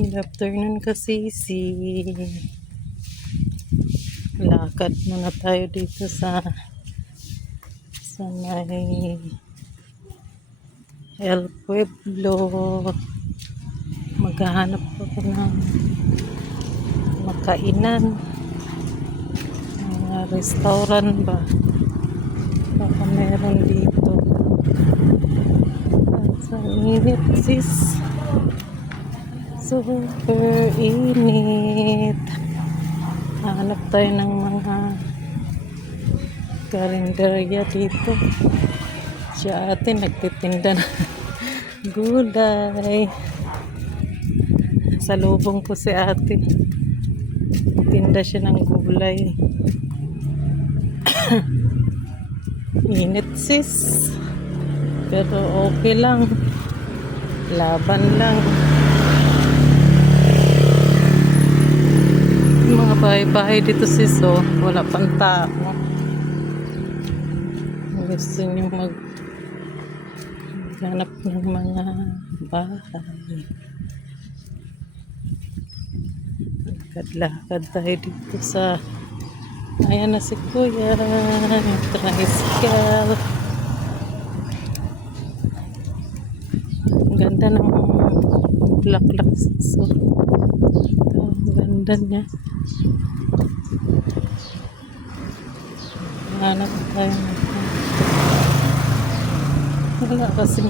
Good afternoon kasi lakad muna tayo dito sa may El Pueblo. Maghahanap ako ng makainan, mga restaurant ba, baka meron dito. Sa init sis, super init. Hanap tayo ng mga karinderya dito. Si ate nagtitinda na gulay. Sa lubong ko si ate, tinda siya ng gulay. Init sis, pero okay lang, laban lang. Mga bahay-bahay dito sis, oh, wala pang tao. Gusto nyo maghanap ng mga bahay. Lakad-lakad tayo dito sa, ayan na si kuya, tricycle. Ang ganda ng bulaklak sis, oh. Ang ganda niya. Hanap tayo wala kasi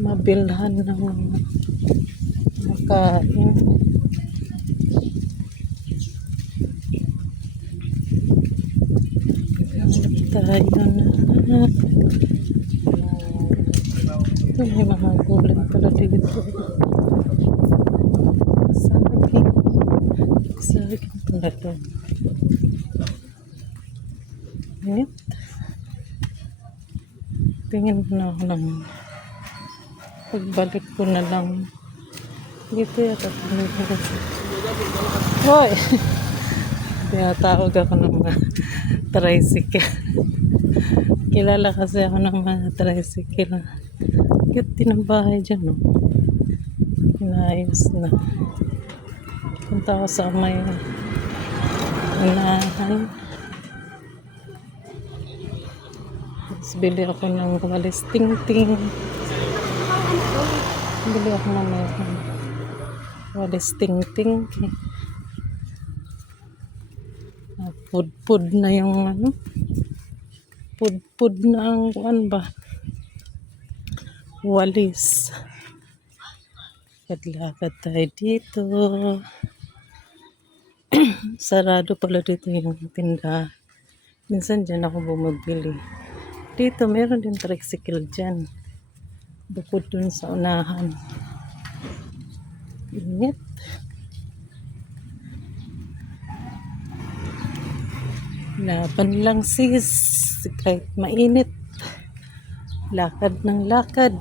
mabilhan ng makain. Hanap tayo na may mga gulay pala dito. Saging pala to. Init. Tingin ko na ako ng pagbalik ko na lang dito yata kasi. Hoy! Tinatawag ako ng mga tricycle. Kilala kasi ako ng mga tricycle. Cute din ang bahay dyan, no? Inayos na. Punta ako sa may unahan. Bili ako ng walis ting-ting. Bili ako ng walis ting-ting. Pud-pud na yung ano. Pud-pud na ang kuan ba? Walis. Lakad tayo dito. Sarado pala dito yung tinda. Minsan dyan ako bumabili. Dito, meron din tricycle dyan. Bukod dun sa unahan. Init. Laban lang sis. Kahit mainit. Lakad ng lakad.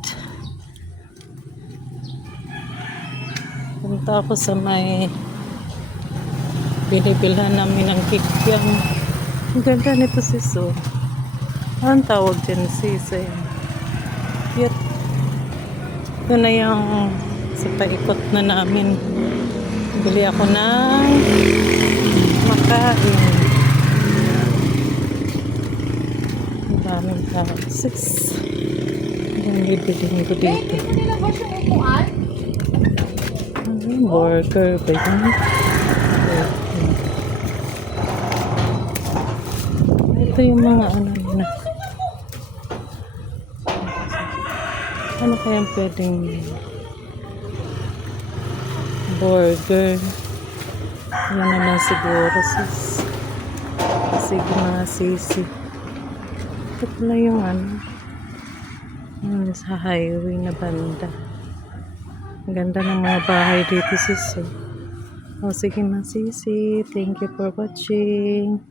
Punta ako sa may binibilhan namin ng kikyam. Ang ganda nito sis, oh. Ang tawag dyan sis, eh. Cute. Ito na yung sa paikot na namin. Bili ako ng makain. Ang daming tao sis. Ang bibilin ko dito. Burger ba yun? Ito yung mga ano na. Ano kayang pwedeng burger? Yan na lang siguro sis. Sige mga sisi. Ito pala yung ano. Sa highway na banda. Ang ganda ng mga bahay dito sis. O sige mga sisi. Thank you for watching.